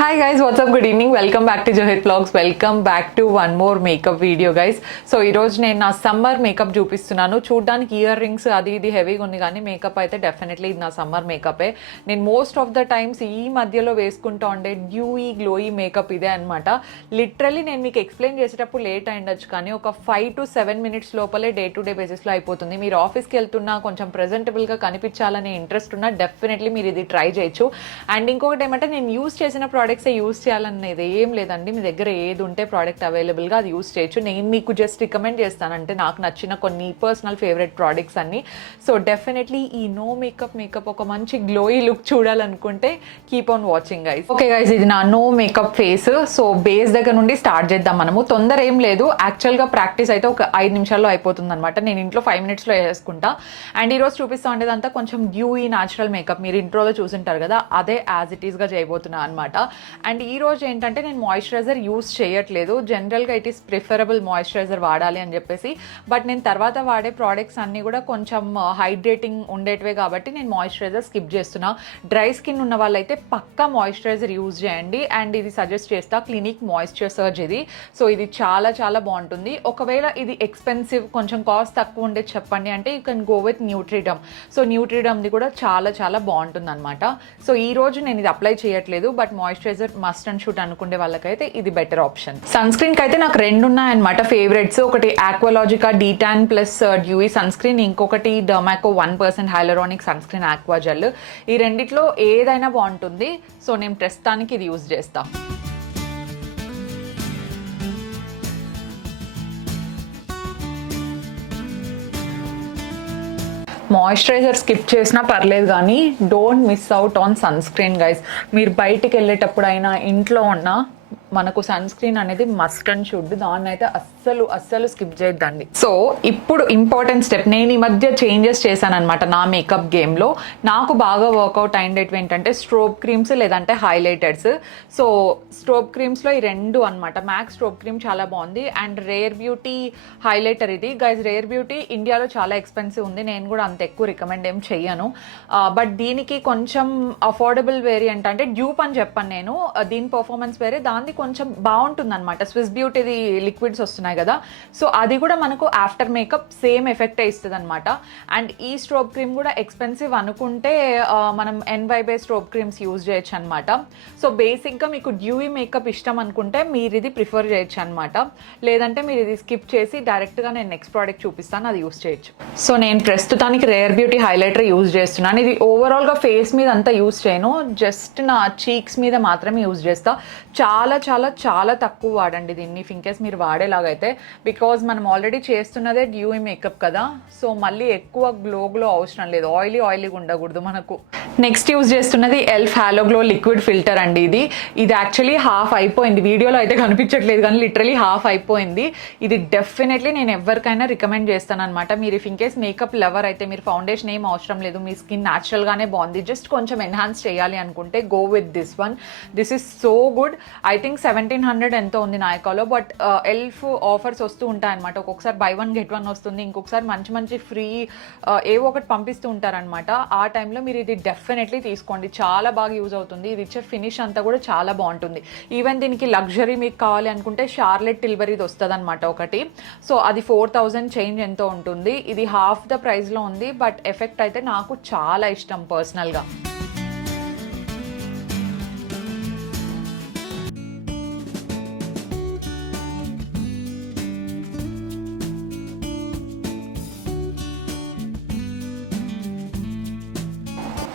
Hi guys, what's up? Good evening. Welcome back to Johit Vlogs. Welcome back to one more makeup video guys. So ఈరోజు నేను నా summer makeup చూపిస్తున్నాను. చూడడానికి ear rings అది ఇది హెవీగా ఉంది కానీ మేకప్ అయితే డెఫినెట్లీ ఇది నా సమ్మర్ మేకపే. నేను మోస్ట్ ఆఫ్ ద టైమ్స్ ఈ మధ్యలో వేసుకుంటూ ఉండే డ్యూయి గ్లోయి మేకప్ ఇదే అనమాట. లిటరలీ నేను మీకు ఎక్స్ప్లెయిన్ చేసేటప్పుడు లేట్ అయిండొచ్చు కానీ ఒక 5 to 7 minutes లోపలే డే టు డే బేసిస్లో అయిపోతుంది. మీరు ఆఫీస్కి వెళ్తున్నా కొంచెం ప్రెజెంటబుల్గా కనిపించాలనే ఇంట్రెస్ట్ ఉన్నా డెఫినెట్లీ మీరు ఇది ట్రై చేయొచ్చు. అండ్ ఇంకొకటి ఏమంటే నేను యూస్ చేసిన ప్రోడక్ట్సే యూస్ చేయాలనేది ఏం లేదండి. మీ దగ్గర ఏది ఉంటే ప్రోడక్ట్ అవైలబుల్గా అది యూస్ చేయొచ్చు. నేను మీకు జస్ట్ రికమెండ్ చేస్తానంటే నాకు నచ్చిన కొన్ని పర్సనల్ ఫేవరెట్ ప్రోడక్ట్స్ అన్ని. సో డెఫినెట్లీ ఈ నో మేకప్ ఒక మంచి గ్లోయి లుక్ చూడాలనుకుంటే keep on watching guys. Okay guys, ఇది నా no makeup face. So base దగ్గర నుండి స్టార్ట్ చేద్దాం మనము. తొందర ఏం లేదు, యాక్చువల్గా ప్రాక్టీస్ అయితే ఒక 5 నిమిషాల్లో అయిపోతుంది అనమాట. నేను ఇంట్లో 5 minutesలో వేసుకుంటా. అండ్ ఈరోజు చూపిస్తా ఉండేదంతా కొంచెం డ్యూయి న్యాచురల్ మేకప్. మీరు ఇంట్రోలో చూసింటారు కదా, అదే యాజ్ ఇట్ ఈస్గా చేయబోతున్నా అనమాట. అండ్ ఈ రోజు ఏంటంటే నేను మాయిశ్చరైజర్ యూస్ చేయట్లేదు. జనరల్గా ఇట్ ఈస్ ప్రిఫరబుల్ మాయిశ్చరైజర్ వాడాలి అని చెప్పేసి. బట్ నేను తర్వాత వాడే ప్రోడక్ట్స్ అన్నీ కూడా కొంచెం హైడ్రేటింగ్ ఉండేటివే కాబట్టి నేను మాయిశ్చరైజర్ స్కిప్ చేస్తున్నా. డ్రై స్కిన్ ఉన్న వాళ్ళైతే పక్కా మాయిశ్చరైజర్ యూజ్ చేయండి. అండ్ ఇది సజెస్ట్ చేస్తా, క్లినిక్ మాయిశ్చర్ సర్జ్ ఇది. సో ఇది చాలా చాలా బాగుంటుంది. ఒకవేళ ఇది ఎక్స్పెన్సివ్, కొంచెం కాస్ట్ తక్కువ ఉండేది చెప్పండి అంటే you can go with Neutriderm. So న్యూట్రిడమ్ది కూడా చాలా చాలా బాగుంటుంది అనమాట. సో ఈ రోజు నేను ఇది అప్లై చేయట్లేదు. But moisturiser must and shoot అనుకునే వాళ్ళకైతే ఇది బెటర్ ఆప్షన్. సన్ స్క్రీన్ కి అయితే నాకు 2 ఉన్నాయన్నమాట ఫేవరెట్స్. ఒకటి Aqualogica detan plus dewy sun screen, ఇంకొకటి Dermaco 1% hyaluronic sun screen aqua gel. ఈ రెండిట్లో ఏదైనా బాగుంటుంది. సో నేను ప్రస్తుతానికి ఇది యూజ్ చేస్తా. మాయిశ్చరైజర్ స్కిప్ చేసినా పర్లేదు కానీ don't miss out on sunscreen guys. మీరు బయటికి వెళ్ళేటప్పుడైనా ఇంట్లో ఉన్నా మనకు సన్ స్క్రీన్ అనేది మస్ట్ అండ్ షుడ్. దాన్ని అయితే అస్సలు స్కిప్ చేయొద్దండి. సో ఇప్పుడు ఇంపార్టెంట్ స్టెప్, నేను ఈ మధ్య చేంజెస్ చేశాను అనమాట నా మేకప్ గేమ్లో. నాకు బాగా వర్కౌట్ అయ్యేటివి ఏంటంటే స్ట్రోబ్ క్రీమ్స్ లేదంటే హైలైటర్స్. సో స్ట్రోబ్ క్రీమ్స్లో ఈ 2 అనమాట. మ్యాక్స్ స్ట్రోబ్ క్రీమ్ చాలా బాగుంది. అండ్ రేర్ బ్యూటీ హైలైటర్ ఇది గైజ్. రేర్ బ్యూటీ ఇండియాలో చాలా ఎక్స్పెన్సివ్ ఉంది. నేను కూడా అంత ఎక్కువ రికమెండ్ ఏం చెయ్యను. బట్ దీనికి కొంచెం అఫోర్డబుల్ వేరియంట్ అంటే డ్యూప్ అని చెప్పాను నేను. దీని పర్ఫార్మెన్స్ వేరే, దాన్ని కొంచెం బాగుంటుంది అనమాట. స్విస్ బ్యూటీది లిక్విడ్స్ వస్తున్నాయి కదా, సో అది కూడా మనకు ఆఫ్టర్ మేకప్ సేమ్ ఎఫెక్టే ఇస్తుంది అనమాట. అండ్ ఈ స్ట్రోబ్ క్రీమ్ కూడా ఎక్స్పెన్సివ్ అనుకుంటే మనం NYB స్ట్రోబ్ క్రీమ్స్ యూజ్ చేయొచ్చు అనమాట. సో బేసిక్గా మీకు డ్యూయి మేకప్ ఇష్టం అనుకుంటే మీరు ఇది ప్రిఫర్ చేయొచ్చు అనమాట. లేదంటే మీరు ఇది స్కిప్ చేసి డైరెక్ట్గా నేను నెక్స్ట్ ప్రోడక్ట్ చూపిస్తాను, అది యూజ్ చేయొచ్చు. సో నేను ప్రస్తుతానికి రేర్ బ్యూటీ హైలైటర్ యూజ్ చేస్తున్నాను. ఇది ఓవరాల్గా ఫేస్ మీద అంతా యూజ్ చేయను, జస్ట్ నా చీక్స్ మీద మాత్రమే యూజ్ చేస్తా. చాలా చాలా చాలా తక్కువ వాడండి దీన్ని ఇన్ కేస్ మీరు వాడేలాగైతే. బికాజ్ మనం ఆల్రెడీ చేస్తున్నదే డ్యూయి మేకప్ కదా, సో మళ్ళీ ఎక్కువ గ్లో అవసరం లేదు. ఆయిలీగా ఉండకూడదు మనకు. నెక్స్ట్ యూజ్ చేస్తున్నది elf hollow glow liquid filter అండి. ఇది యాక్చువల్లీ హాఫ్ అయిపోయింది. వీడియోలో అయితే కనిపించట్లేదు కానీ లిటరలీ హాఫ్ అయిపోయింది. ఇది డెఫినెట్లీ నేను ఎవరికైనా రికమెండ్ చేస్తాను అనమాట. మీరు ఇన్ కేస్ మేకప్ లవర్ అయితే, మీరు ఫౌండేషన్ ఏం అవసరం లేదు, మీ స్కిన్ న్యాచురల్గానే బాగుంది, జస్ట్ కొంచెం ఎన్హాన్స్ చేయాలి అనుకుంటే go with this one. This is so good. I think 1700 ఎంతో ఉంది నాయకాలో. బట్ ఎల్ఫ్ ఆఫర్స్ వస్తూ ఉంటాయి అనమాట. ఒక్కొక్కసారి buy 1 get 1 వస్తుంది, ఇంకొకసారి మంచి ఫ్రీ ఏవో ఒకటి పంపిస్తూ ఉంటారనమాట. ఆ టైంలో మీరు ఇది డెఫినెట్లీ తీసుకోండి, చాలా బాగా యూజ్ అవుతుంది. ఇది ఇచ్చే ఫినిష్ అంతా కూడా చాలా బాగుంటుంది. ఈవెన్ దీనికి లగ్జరీ మీకు కావాలి అనుకుంటే షార్లెట్ టిల్బరీది వస్తుంది అనమాట ఒకటి. సో అది 4000 చేంజ్ ఎంతో ఉంటుంది. ఇది హాఫ్ ద ప్రైస్లో ఉంది. బట్ ఎఫెక్ట్ అయితే నాకు చాలా ఇష్టం పర్సనల్గా.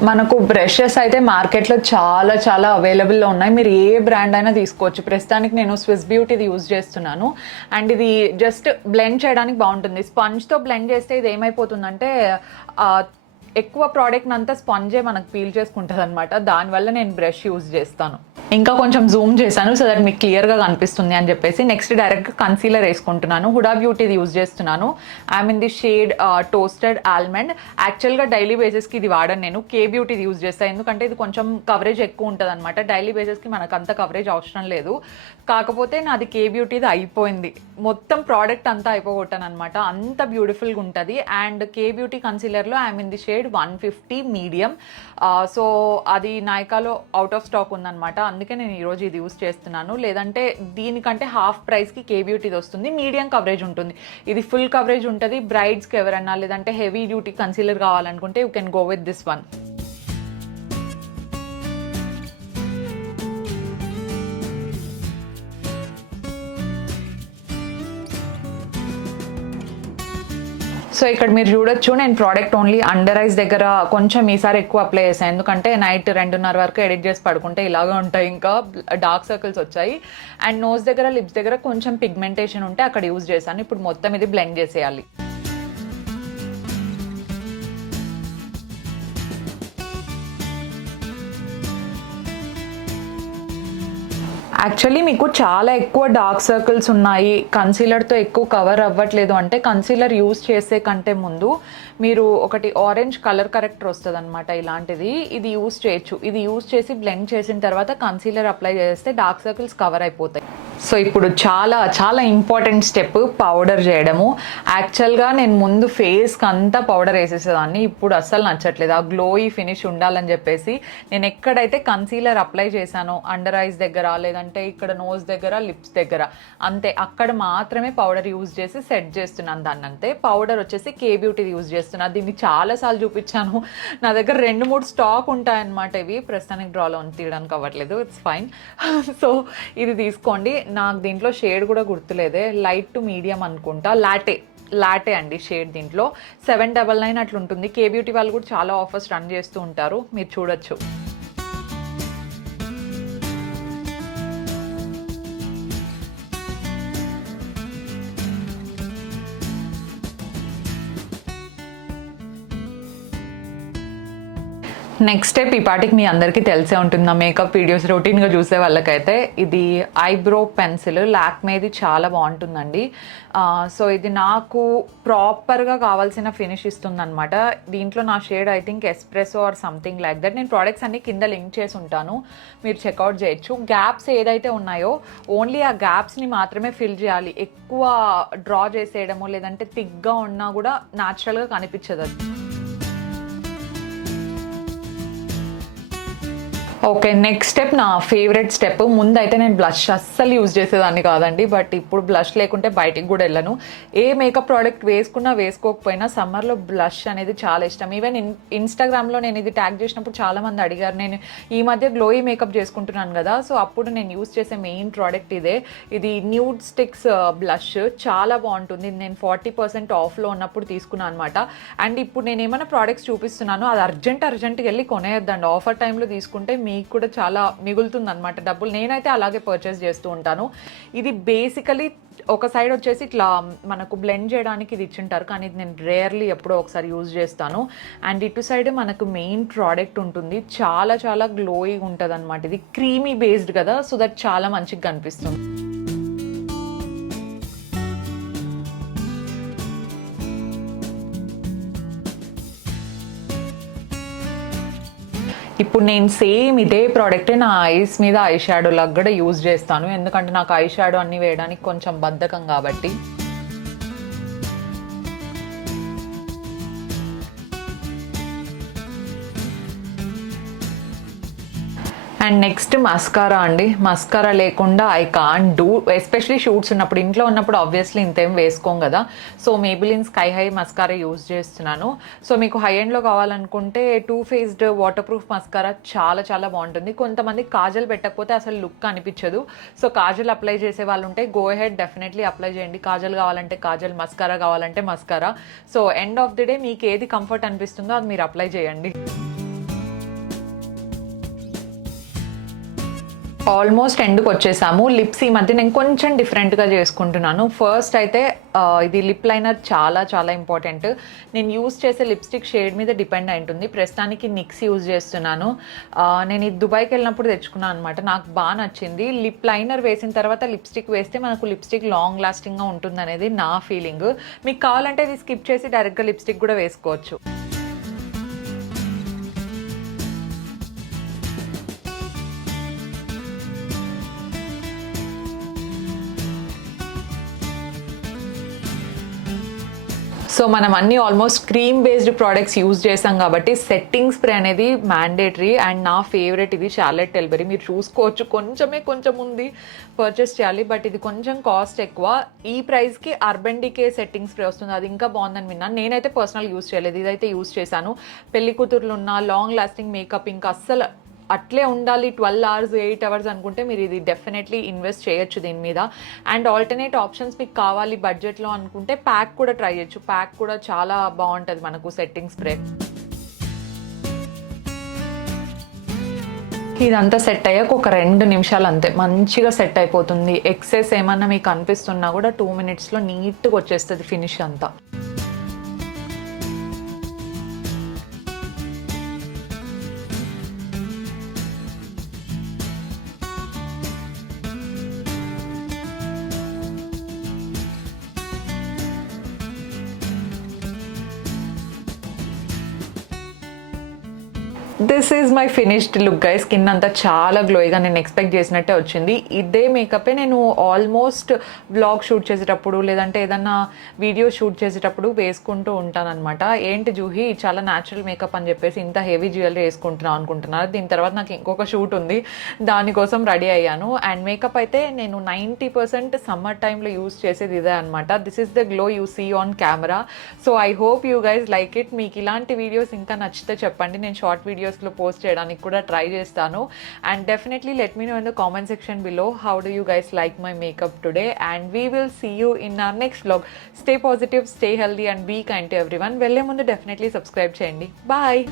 మనకు బ్రషెస్ అయితే మార్కెట్లో చాలా చాలా అవైలబుల్లో ఉన్నాయి. మీరు ఏ బ్రాండ్ అయినా తీసుకోవచ్చు. ప్రస్తుతానికి నేను స్విస్ బ్యూటీది యూజ్ చేస్తున్నాను. అండ్ ఇది జస్ట్ బ్లెండ్ చేయడానికి బాగుంటుంది. స్పంజ్తో బ్లెండ్ చేస్తే ఇది ఏమైపోతుందంటే ఎక్కువ ప్రోడక్ట్ అంతా స్పంజే మనకు పీల్ చేసుకుంటుంది అనమాట. దానివల్ల నేను బ్రష్ యూజ్ చేస్తాను. ఇంకా కొంచెం జూమ్ చేశాను సో దట్ మీకు క్లియర్గా కనిపిస్తుంది అని చెప్పేసి. నెక్స్ట్ డైరెక్ట్గా కన్సీలర్ వేసుకుంటున్నాను. హుడా బ్యూటీది యూజ్ చేస్తున్నాను. I'm in the shade toasted almond. యాక్చువల్గా డైలీ బేసిస్కి ఇది వాడను నేను, కే బ్యూటీది యూజ్ చేస్తాను. ఎందుకంటే ఇది కొంచెం కవరేజ్ ఎక్కువ ఉంటుంది అనమాట. డైలీ బేసిస్కి మనకు అంత కవరేజ్ అవసరం లేదు. కాకపోతే నాది కే బ్యూటీది అయిపోయింది, మొత్తం ప్రోడక్ట్ అంతా అయిపోగొట్టాను అనమాట. అంత బ్యూటిఫుల్గా ఉంటుంది. అండ్ కే బ్యూటీ కన్సీలర్లో I'm in the shade shade 150 medium. So అది నైకాలో అవుట్ ఆఫ్ స్టాక్ ఉందన్నమాట, అందుకే నేను ఈరోజు ఇది యూస్ చేస్తున్నాను. లేదంటే దీనికంటే హాఫ్ ప్రైస్కి కే బ్యూటీది వస్తుంది, మీడియం కవరేజ్ ఉంటుంది. ఇది ఫుల్ కవరేజ్ ఉంటుంది. బ్రైడ్స్కి ఎవరన్నా లేదంటే హెవీ డ్యూటీ కన్సీలర్ కావాలనుకుంటే you can go with this one. So ఇక్కడ మీరు చూడొచ్చు, నేను ప్రోడక్ట్ ఓన్లీ అండర్ ఐస్ దగ్గర కొంచెం ఈసారి ఎక్కువ అప్లై చేశాను, ఎందుకంటే నైట్ 2:30 వరకు ఎడిట్ చేసి పడుకుంటే ఇలాగే ఉంటాయి, ఇంకా డార్క్ సర్కిల్స్ వచ్చాయి. అండ్ నోస్ దగ్గర లిప్స్ దగ్గర కొంచెం పిగ్మెంటేషన్ ఉంటే అక్కడ యూజ్ చేశాను. ఇప్పుడు మొత్తం ఇది బ్లెండ్ చేసేయాలి. యాక్చువల్లీ మీకు చాలా ఎక్కువ డార్క్ సర్కిల్స్ ఉన్నాయి, కన్సీలర్తో ఎక్కువ కవర్ అవ్వట్లేదు అంటే కన్సీలర్ యూజ్ చేసే కంటే ముందు మీరు ఒకటి ఆరెంజ్ కలర్ కరెక్టర్ వస్తుంది అనమాట, ఇలాంటిది, ఇది యూజ్ చేయొచ్చు. ఇది యూజ్ చేసి బ్లెండ్ చేసిన తర్వాత కన్సీలర్ అప్లై చేస్తే డార్క్ సర్కిల్స్ కవర్ అయిపోతాయి. సో ఇప్పుడు చాలా చాలా ఇంపార్టెంట్ స్టెప్ పౌడర్ చేయడము. యాక్చువల్గా నేను ముందు ఫేస్కి అంతా పౌడర్ వేసేసేదాన్ని, ఇప్పుడు అస్సలు నచ్చట్లేదు. ఆ గ్లోయి ఫినిష్ ఉండాలని చెప్పేసి నేను ఎక్కడైతే కన్సీలర్ అప్లై చేశానో అండర్ ఐస్ దగ్గర లేదంటే ఇక్కడ నోస్ దగ్గర లిప్స్ దగ్గర అంతే, అక్కడ మాత్రమే పౌడర్ యూజ్ చేసి సెట్ చేస్తున్నాను దాన్ని, అంతే. పౌడర్ వచ్చేసి కే బ్యూటీది యూజ్ చేస్తున్నాను. దీన్ని చాలాసార్లు చూపించాను, నా దగ్గర 2-3 స్టాక్ ఉంటాయన్నమాట. ఇవి ప్రస్తుతానికి డ్రాలో తీయడానికి అవ్వట్లేదు, ఇట్స్ ఫైన్. సో ఇది తీసుకోండి. నాకు దీంట్లో షేడ్ కూడా గుర్తులేదే, లైట్ టు మీడియం అనుకుంటా, లాటే అండి షేడ్. దీంట్లో 799 అట్లా ఉంటుంది. కే బ్యూటీ వాళ్ళు కూడా చాలా ఆఫర్స్ రన్ చేస్తూ ఉంటారు, మీరు చూడొచ్చు. నెక్స్ట్ స్టెప్ ఈ పాటికి మీ అందరికీ తెలిసే ఉంటుంది, నా మేకప్ వీడియోస్ రొటీన్గా చూసే వాళ్ళకైతే. ఇది ఐబ్రో పెన్సిల్ లాక్మేది, చాలా బాగుంటుందండి. సో ఇది నాకు ప్రాపర్గా కావాల్సిన ఫినిష్ ఇస్తుంది అనమాట. దీంట్లో నా shade I think espresso or something like that. నేను ప్రోడక్ట్స్ అన్ని కింద లింక్ చేసి ఉంటాను, మీరు చెక్అవుట్ చేయొచ్చు. గ్యాప్స్ ఏదైతే ఉన్నాయో ఓన్లీ ఆ గ్యాప్స్ని మాత్రమే ఫిల్ చేయాలి. ఎక్కువ డ్రా చేసేయడము లేదంటే థిక్గా ఉన్నా కూడా న్యాచురల్గా కనిపించదు అది. ఓకే, నెక్స్ట్ స్టెప్ నా ఫేవరెట్ స్టెప్. ముందైతే నేను బ్లష్ అస్సలు యూజ్ చేసేదాన్ని కాదండి, బట్ ఇప్పుడు బ్లష్ లేకుంటే బయటికి కూడా వెళ్ళను. ఏ మేకప్ ప్రోడక్ట్ వేసుకున్నా వేసుకోకపోయినా సమ్మర్లో బ్లష్ అనేది చాలా ఇష్టం. ఈవెన్ ఇన్స్టాగ్రామ్లో నేను ఇది ట్యాగ్ చేసినప్పుడు చాలామంది అడిగారు. నేను ఈ మధ్య గ్లోయి మేకప్ చేసుకుంటున్నాను కదా, సో అప్పుడు నేను యూజ్ చేసే మెయిన్ ప్రోడక్ట్ ఇదే. ఇది న్యూడ్ స్టిక్స్ బ్లష్, చాలా బాగుంటుంది. నేను 40% ఆఫ్లో ఉన్నప్పుడు తీసుకున్నాను అనమాట. అండ్ ఇప్పుడు నేను ఏమైనా ప్రోడక్ట్స్ చూపిస్తున్నాను, అది అర్జెంట్గా వెళ్ళి కొనేయద్దండి. ఆఫర్ టైంలో తీసుకుంటే మీకు కూడా చాలా మిగులుతుంది అనమాట డబ్బులు. నేనైతే అలాగే పర్చేస్ చేస్తూ ఉంటాను. ఇది బేసికలీ ఒక సైడ్ వచ్చేసి ఇట్లా మనకు బ్లెండ్ చేయడానికి ఇది ఇచ్చింటారు, కానీ ఇది నేను రేర్లీ ఎప్పుడో ఒకసారి యూజ్ చేస్తాను. అండ్ ఇటు సైడ్ మనకు మెయిన్ ప్రోడక్ట్ ఉంటుంది, చాలా చాలా గ్లోయింగ్ ఉంటుంది అనమాట. ఇది క్రీమీ బేస్డ్ కదా, సో దట్ చాలా మంచిగా కనిపిస్తుంది. ఇప్పుడు నేను సేమ్ ఇదే ప్రోడక్ట్ నా ఐస్ మీద ఐ షాడో లాగా కూడా యూజ్ చేస్తాను, ఎందుకంటే నాకు ఐ షాడో అన్నీ వేయడానికి కొంచెం బద్ధకం కాబట్టి. అండ్ నెక్స్ట్ మస్కారా అండి. మస్కారా లేకుండా I can't do, especially shoots ఉన్నప్పుడు. ఇంట్లో ఉన్నప్పుడు ఆబ్వియస్లీ ఇంతేం వేసుకోం కదా, so Maybelline sky high mascara use చేస్తున్నాను. సో మీకు హై ఎండ్లో కావాలనుకుంటే two faced water proof mascara చాలా చాలా బాగుంటుంది. కొంతమంది కాజల్ పెట్టకపోతే అసలు లుక్ అనిపించదు, సో కాజల్ అప్లై చేసే వాళ్ళు ఉంటే గో హెడ్, డెఫినెట్లీ అప్లై చేయండి. కాజల్ కావాలంటే కాజల్, మస్కారా కావాలంటే mascara. So end of the day మీకు ఏది కంఫర్ట్ అనిపిస్తుందో అది మీరు అప్లై చేయండి. ఆల్మోస్ట్ ఎండ్కి వచ్చేసాము. లిప్స్ ఈ మధ్య నేను కొంచెం డిఫరెంట్గా చేసుకుంటున్నాను. ఫస్ట్ అయితే ఇది లిప్ లైనర్ చాలా చాలా ఇంపార్టెంట్. నేను యూజ్ చేసే లిప్స్టిక్ షేడ్ మీద డిపెండ్ అయి ఉంటుంది. ప్రస్తుతానికి నిక్స్ యూజ్ చేస్తున్నాను. నేను ఇది దుబాయ్కి వెళ్ళినప్పుడు తెచ్చుకున్నాను అనమాట, నాకు బాగా నచ్చింది. లిప్ లైనర్ వేసిన తర్వాత లిప్స్టిక్ వేస్తే మనకు లిప్స్టిక్ లాంగ్ లాస్టింగ్గా ఉంటుంది అనేది నా ఫీలింగ్. మీకు కావాలంటే ఇది స్కిప్ చేసి డైరెక్ట్గా లిప్స్టిక్ కూడా వేసుకోవచ్చు. సో మనం అన్ని almost cream based products use చేసాం కాబట్టి సెట్టింగ్ స్ప్రే అనేది మ్యాండేటరీ. అండ్ నా ఫేవరెట్ ఇది చార్లెట్ టెల్బరీ. మీరు చూసుకోవచ్చు కొంచెం ఉంది పర్చేస్ చేయాలి, బట్ ఇది కొంచెం కాస్ట్ ఎక్కువ. ఈ ప్రైస్కి అర్బన్ డికే సెట్టింగ్ స్ప్రే వస్తుంది, అది ఇంకా బాగుందని విన్నాను. నేనైతే పర్సనల్ యూజ్ చేయలేదు, ఇదైతే యూజ్ చేశాను. పెళ్లి కూతుర్లు ఉన్న లాంగ్ లాస్టింగ్ మేకప్ ఇంకా అస్సలు అట్లే ఉండాలి 12 hours 8 hours అనుకుంటే మీరు ఇది డెఫినెట్లీ ఇన్వెస్ట్ చేయొచ్చు దీని మీద. అండ్ ఆల్టర్నేట్ ఆప్షన్స్ మీకు కావాలి బడ్జెట్లో అనుకుంటే ప్యాక్ కూడా ట్రై చేయొచ్చు. ప్యాక్ కూడా చాలా బాగుంటుంది మనకు సెట్టింగ్ స్ప్రే. ఇదంతా సెట్ అయ్యాక ఒక 2 నిమిషాలు అంతే, మంచిగా సెట్ అయిపోతుంది. ఎక్సెస్ ఏమన్నా మీకు అనిపిస్తున్నా కూడా 2 minutesలో నీట్గా వచ్చేస్తుంది ఫినిష్ అంతా. This is my finished look guys. Skin అంతా చాలా గ్లోయిగా నేను ఎక్స్పెక్ట్ చేసినట్టే వచ్చింది. ఇదే మేకపే నేను ఆల్మోస్ట్ వ్లాగ్ షూట్ చేసేటప్పుడు లేదంటే ఏదన్నా వీడియో షూట్ చేసేటప్పుడు వేసుకుంటూ ఉంటానన్నమాట. ఏంటి జూహి చాలా న్యాచురల్ మేకప్ అని చెప్పేసి ఇంత హెవీ జ్యువెలరీ వేసుకుంటున్నాను అనుకుంటున్నారు. దీని తర్వాత నాకు ఇంకొక షూట్ ఉంది, దానికోసం రెడీ అయ్యాను. అండ్ మేకప్ అయితే నేను 90% సమ్మర్ టైంలో యూస్ చేసేది ఇదే అనమాట. This is the glow you see on camera. So I hope you guys like it. మీకు ఇలాంటి వీడియోస్ ఇంకా నచ్చితే చెప్పండి, నేను షార్ట్ వీడియోస్లో పోస్ట్ చేయడానికి కూడా ట్రై చేస్తాను. And definitely let me know in the comment section below how do you guys like my makeup today. And we will see you in our next vlog. Stay positive, stay healthy and be kind to everyone. వెళ్ళే ముందు definitely subscribe చేయండి. Bye.